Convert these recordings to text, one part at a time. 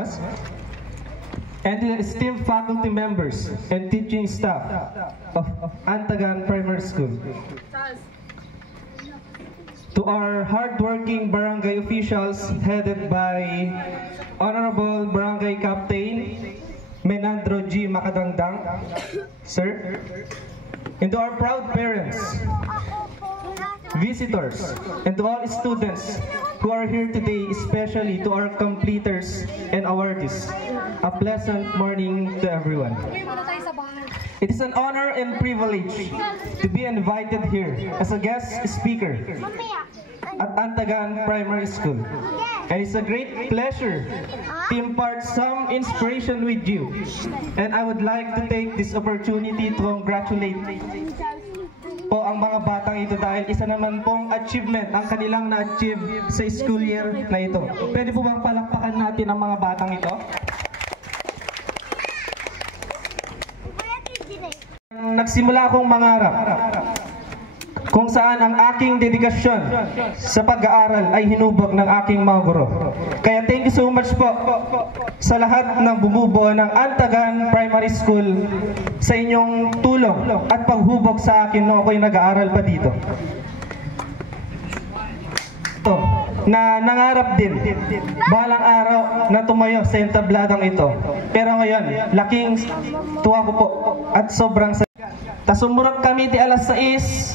Ramos, and the esteemed faculty members and teaching staff of Antagan Primary School. To our hardworking barangay officials headed by Honorable Barangay Captain Menandro G. Makadangdang, sir, and to our proud parents, visitors, and to all students who are here today, especially to our completers and awardees. A pleasant morning to everyone. It is an honor and privilege to be invited here as a guest speaker at Antagan Primary School. And it's a great pleasure to impart some inspiration with you. And I would like to take this opportunity to congratulate po ang mga batang ito dahil isa naman pong achievement ang kanilang na-achieve sa school year na ito. Pwede po bang palakpakan natin ang mga batang ito? Nagsimula akong mangarap kung saan ang aking dedikasyon sa pag-aaral ay hinubog ng aking mga guro. Kaya thank you so much po sa lahat ng bumubuo ng Antagan Primary School sa inyong tulong at paghubog sa akin nung ako'y nag-aaral pa dito. Ito, na nangarap din balang araw na tumayo sa entabladang ito. Pero ngayon, laking tuwa ko po at sobrang tasumurag kami ti alas 6,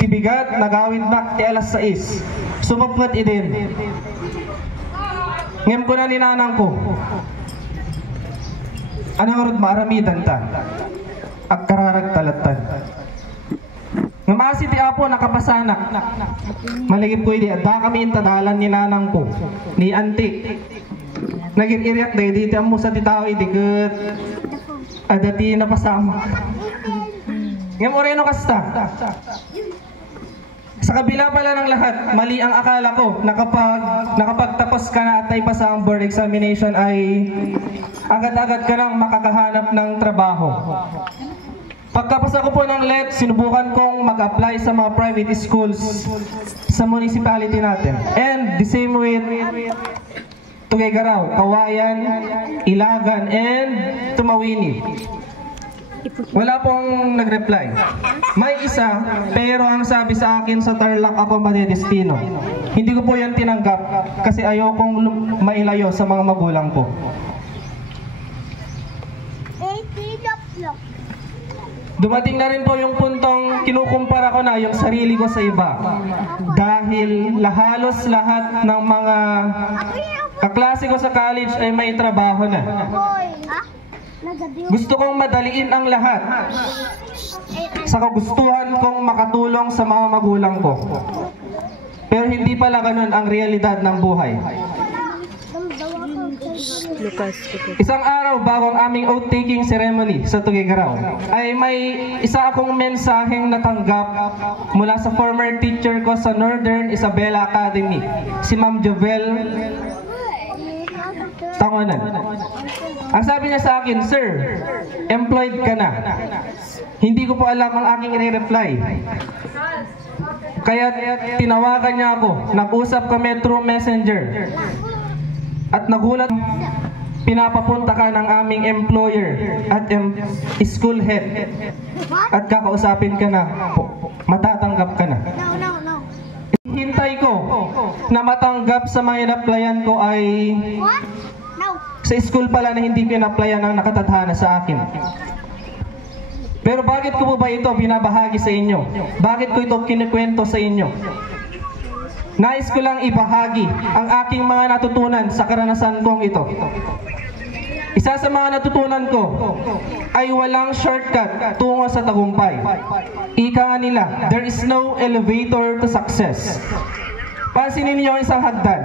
tibigat, nagawid na ti alas 6. Sumupngat idin. Ngem ko na ninanang ko. Anong arod maaramidan ta? Agkararag talatan. Ngamasi ti apo nakapasanak. Maligip ko idi. Da kami intadalan ni nanang ko. Ni anti. Nagir-iriak dahi diti amo sa titao idiget. Adati napasama. Ngem oreno kasta. Sa kabila pala ng lahat, mali ang akala ko na kapag nakapagtapos ka na at ay pasa ang board examination ay agad-agad ka nang makakahanap ng trabaho. Pagkapasa ko po ng LET, sinubukan kong mag-apply sa mga private schools sa municipality natin. And the same with Tuguegarao, Kawayan, Ilagan, and Tumawini. Wala pong nag-reply. May isa, pero ang sabi sa akin sa Tarlac ako madedestino. Hindi ko po yan tinanggap kasi ayokong mailayo sa mga magulang ko. Dumating na rin po yung puntong kinukumpara ko na yung sarili ko sa iba. Dahil halos lahat ng mga kaklase ko sa college ay may trabaho na. Gusto kong madaliin ang lahat sa kagustuhan kong makatulong sa mga magulang ko. Pero hindi pala ganun ang realidad ng buhay. Isang araw bago ang aming oath-taking ceremony sa Tuguegarao ay may isa akong mensaheng natanggap mula sa former teacher ko sa Northern Isabela Academy, si Ma'am Jovel Tangonan. Ang sabi niya sa akin, "Sir, employed ka na." Hindi ko po alam ang aking i-reply. Kaya tinawagan niya ako. Nag-usap kami through messenger. At nagulat, pinapapunta ka ng aming employer at school head. At kakausapin ka na, matatanggap ka na. Hintay ko na matanggap sa mga in-applyan ko ay sa school pala na hindi ko in-applyan ang nakatadhana sa akin. Pero bakit ko po ba ito binabahagi sa inyo? Bakit ko ito kinikwento sa inyo? Nais ko lang ibahagi ang aking mga natutunan sa karanasan kong ito. Isa sa mga natutunan ko ay walang shortcut tungo sa tagumpay. Ika nga nila, there is no elevator to success. Pansinin niyo ang isang hagdan.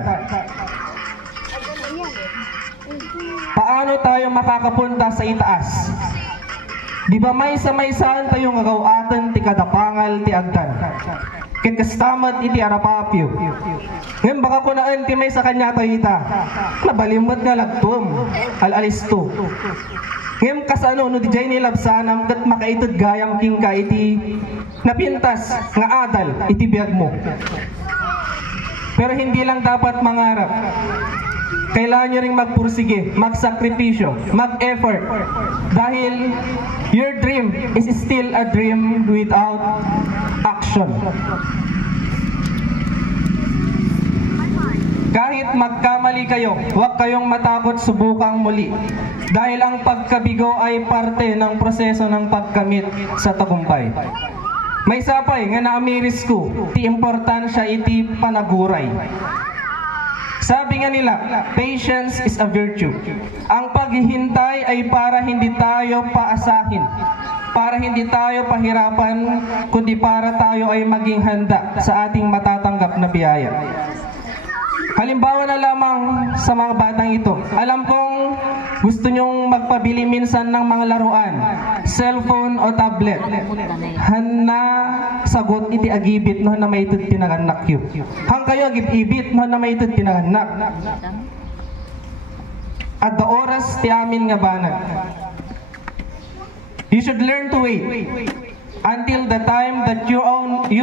Paano tayo makakapunta sa itaas? Di ba may sa-maysaan tayong agawatan ti kadapangal ti agdan? Ken kastamat iti arapapyo. Ngayon baka kunaan ti may sa kanya tayo ita. Nabalimot nga lagtom. Al-alisto. Ngayon kasano no di jay nilabsanam kat makaitod gayam king ka iti napintas nga adal iti biyag mo. Pero hindi lang dapat mangarap. kailangan nyo ring magpursige, magsakripisyo, mag-effort. Dahil your dream is still a dream without action. Kahit magkamali kayo, huwag kayong matakot subukang muli. Dahil ang pagkabigo ay parte ng proseso ng pagkamit sa tagumpay. May sapay nga naamiris ko, ti importansya iti panaguray. Sabi nga nila, patience is a virtue. Ang paghihintay ay para hindi tayo paasahin, para hindi tayo pahirapan, kundi para tayo ay maging handa sa ating matatanggap na biyaya. Halimbawa na lamang sa mga batang ito. Alam kong gusto nyong magpabili minsan ng mga laruan, cellphone o tablet. Hana sagot iti agibit no na may itut tinaganak yu. Hang kayo agibit no na may itut tinaganak. At the oras ti amin nga banag. You should learn to wait until the time that you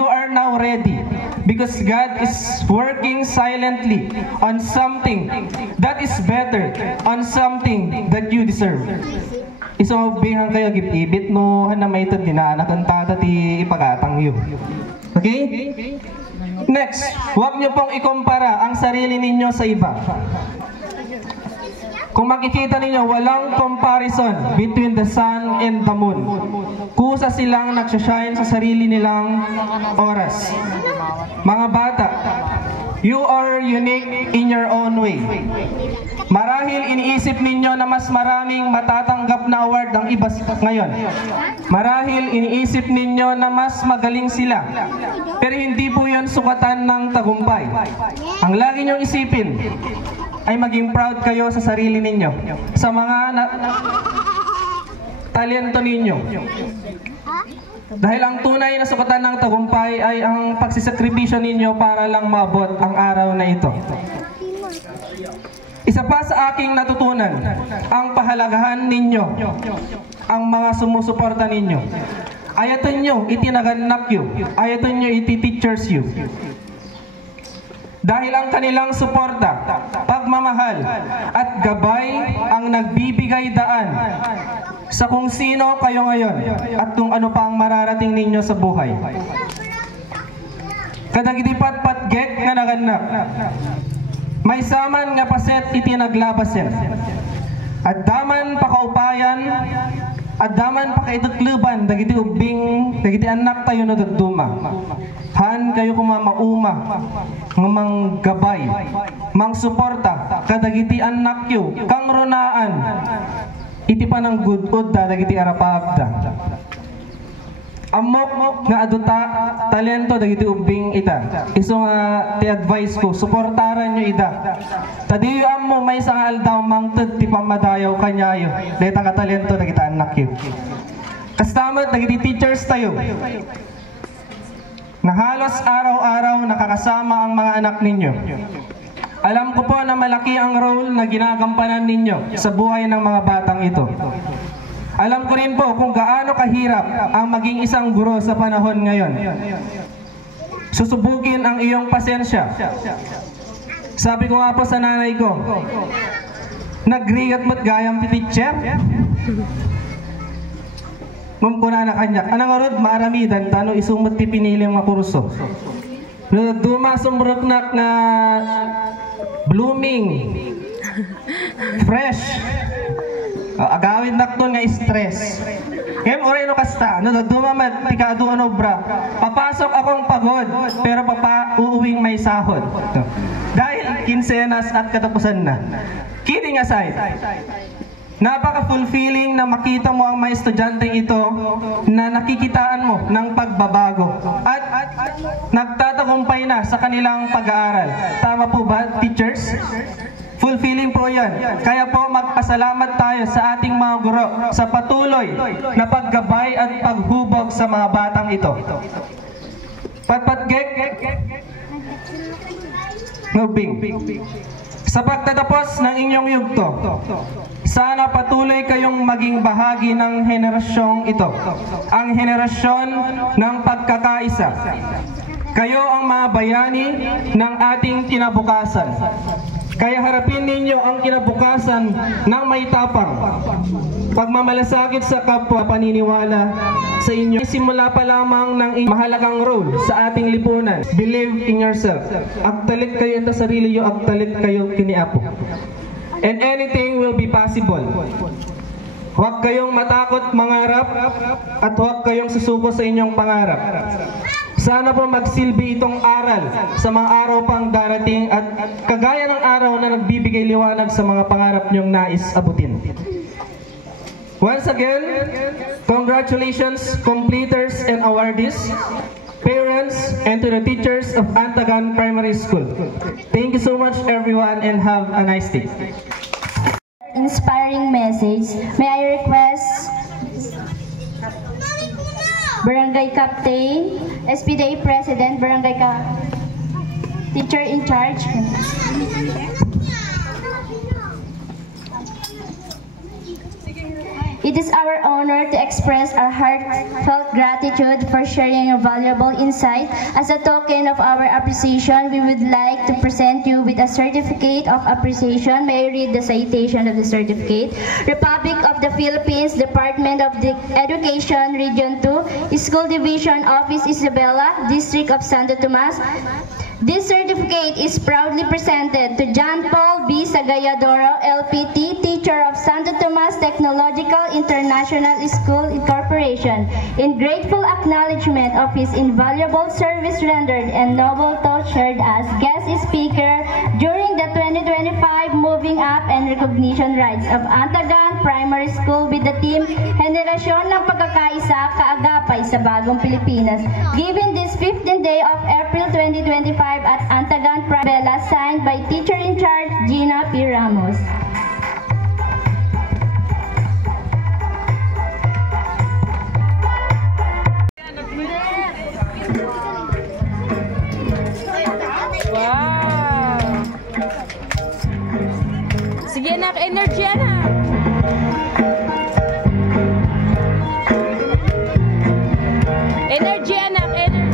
are now ready, because God is working silently on something that is better, on something that you deserve. Isobihan kayo gibit no na may itut dinaanak ang tata ti ipagatang yu. Okay? Next, huwag nyo pong ikumpara ang sarili ninyo sa iba. Kung makikita ninyo, walang comparison between the sun and the moon. Kusa silang nagsashine sa sarili nilang oras. Mga bata, you are unique in your own way. Marahil iniisip ninyo na mas maraming matatanggap na award ang iba ngayon. Marahil iniisip ninyo na mas magaling sila. Pero hindi po yun sukatan ng tagumpay. Ang lagi nyong isipin ay maging proud kayo sa sarili ninyo, sa mga talento ninyo. Dahil ang tunay na sukatan ng tagumpay ay ang pagsisakripisyo ninyo para lang maabot ang araw na ito. Isa pa sa aking natutunan, ang pahalagahan ninyo, ang mga sumusuporta ninyo. Ayaton nyo, itinaganak yu. Ayaton nyo, iti-teachers yu. Dahil ang kanilang suporta, pagmamahal at gabay ang nagbibigay daan sa kung sino kayo ngayon at kung ano pa ang mararating ninyo sa buhay. Kadagitipat patgek nga naganak, may saman nga paset itinaglabasen, at daman pakaupayan, at daman pakaitutluban, dagiti ubing, dagiti anak tayo na duduma. Han kayo kumamauma, ngamang gabay, mang suporta, kadagiti anak yu, kang runaan, iti pa ng gudod da, dagiti arapagda. Amok nga aduta, talento, dagiti ubing ita. Iso nga ti-advise ko, suportaran nyo ida. Tadiyo mo may isang aldaw, mangtod, ti pamadayaw kanyayo, dahil nga talento, dagiti anak yu. Kastamat, dagiti teachers tayo, na halos araw-araw nakakasama ang mga anak ninyo. Alam ko po na malaki ang role na ginagampanan ninyo sa buhay ng mga batang ito. Alam ko rin po kung gaano kahirap ang maging isang guro sa panahon ngayon. Susubugin ang iyong pasensya. Sabi ko nga po sa nanay ko, nagrigat mo't gayam ti teacher? Mumkuna na kanyak. Anang arod, maramidan, tano isumot ti piniling makurso. Duma sumruknak na blooming, fresh. Agawin nak doon nga stress. Kaya mo rin kasta, dumamat, tikado ano bra. Papasok akong pagod, pero uuwing may sahod. Dahil kinsenas at katapusan na. Kidding aside, napaka-fulfilling na makita mo ang mga estudyanteng ito na nakikitaan mo ng pagbabago at nagtatagumpay na sa kanilang pag-aaral. Tama po ba, teachers? Fulfilling po yan. Kaya po magpasalamat tayo sa ating mga guro sa patuloy na paggabay at paghubog sa mga batang ito. Patpatgek, ngubing. Sa pagtatapos ng inyong yugto, sana patuloy kayong maging bahagi ng henerasyong ito, ang henerasyon ng pagkakaisa. Kayo ang mga bayani ng ating kinabukasan. Kaya harapin ninyo ang kinabukasan ng may tapang, pagmamalasakit sa kapwa, paniniwala sa inyo. Simula pa lamang ng mahalagang role sa ating lipunan. Believe in yourself. Agtalit kayo sa sarili nyo, agtalit kayo kiniapo. And anything will be possible. Huwag kayong matakot mangarap at huwag kayong susuko sa inyong pangarap. Sana po magsilbi itong aral sa mga araw pang darating at kagaya ng araw na nagbibigay liwanag sa mga pangarap niyong nais abutin. Once again, congratulations completers and awardees, parents, and to the teachers of Antagan Primary School. Thank you so much everyone and have a nice day. Inspiring message. May I request Barangay Captain, SPDA President, Barangay Teacher in Charge. It is our honor to express our heartfelt gratitude for sharing a valuable insight. As a token of our appreciation, we would like to present you with a certificate of appreciation. May I read the citation of the certificate? Republic of the Philippines, Department of Education, Region 2, School Division, Office Isabela, District of Santo Tomas. This certificate is proudly presented to John Paul B. Sagayadoro, LPT, teacher of Santo Tomas Technological International School Incorporation, in grateful acknowledgement of his invaluable service rendered and noble thoughts shared as guest speaker during the 2025 Moving Up and Recognition Rites of Antagan Primary School with the theme Henerasyon ng Pagkakaisa, Kaagapay sa Bagong Pilipinas. Given this 15th day of April 2025 at Antagan Bella, signed by Teacher in Charge Gina P. Ramos. Wow! Sige anak, energy anak! Energy anak, energy!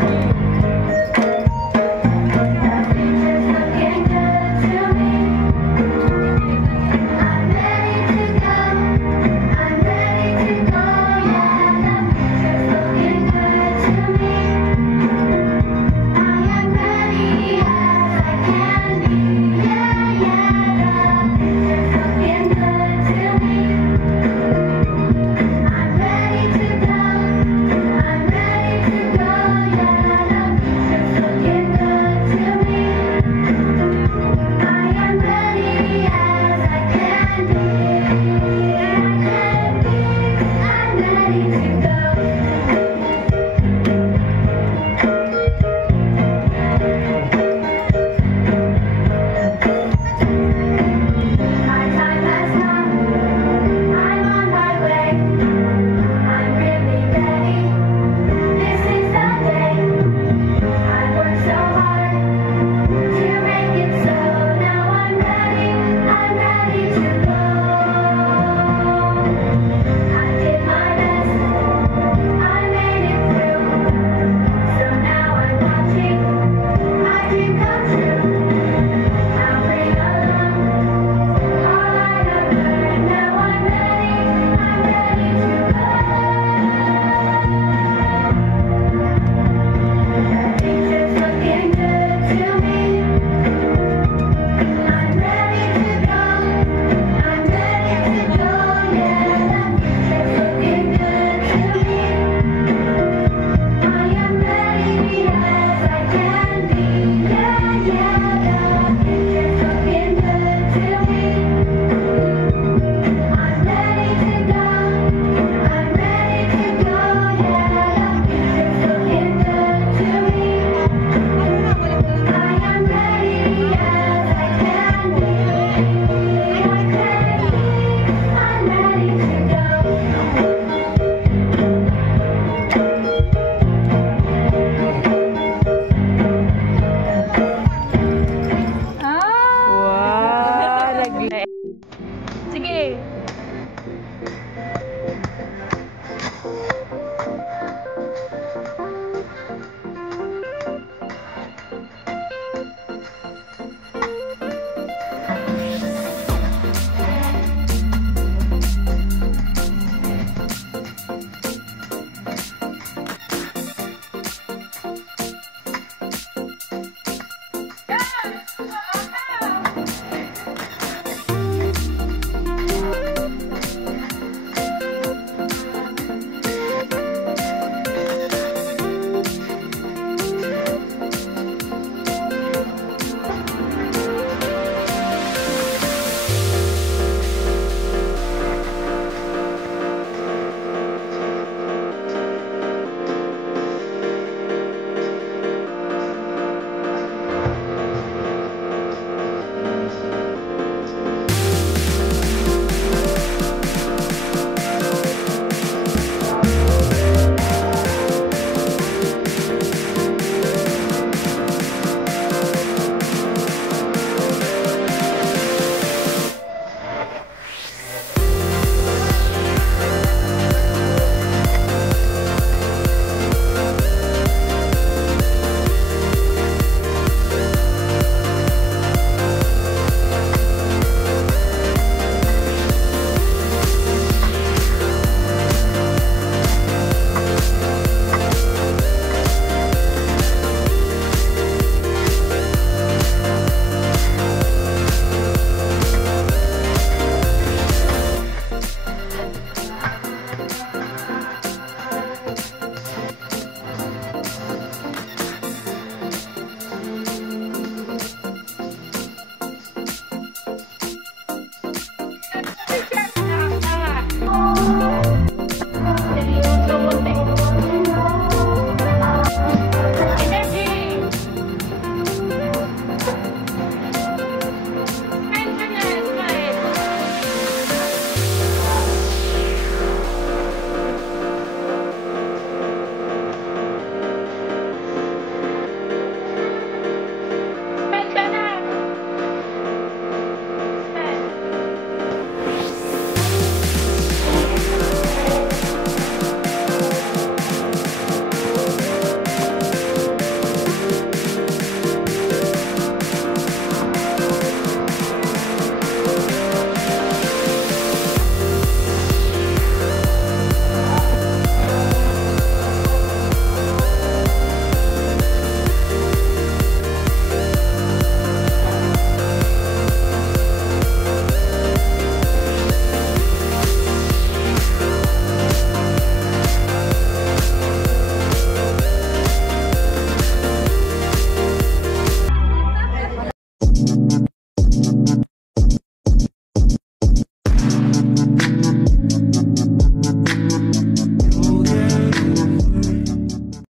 Sige.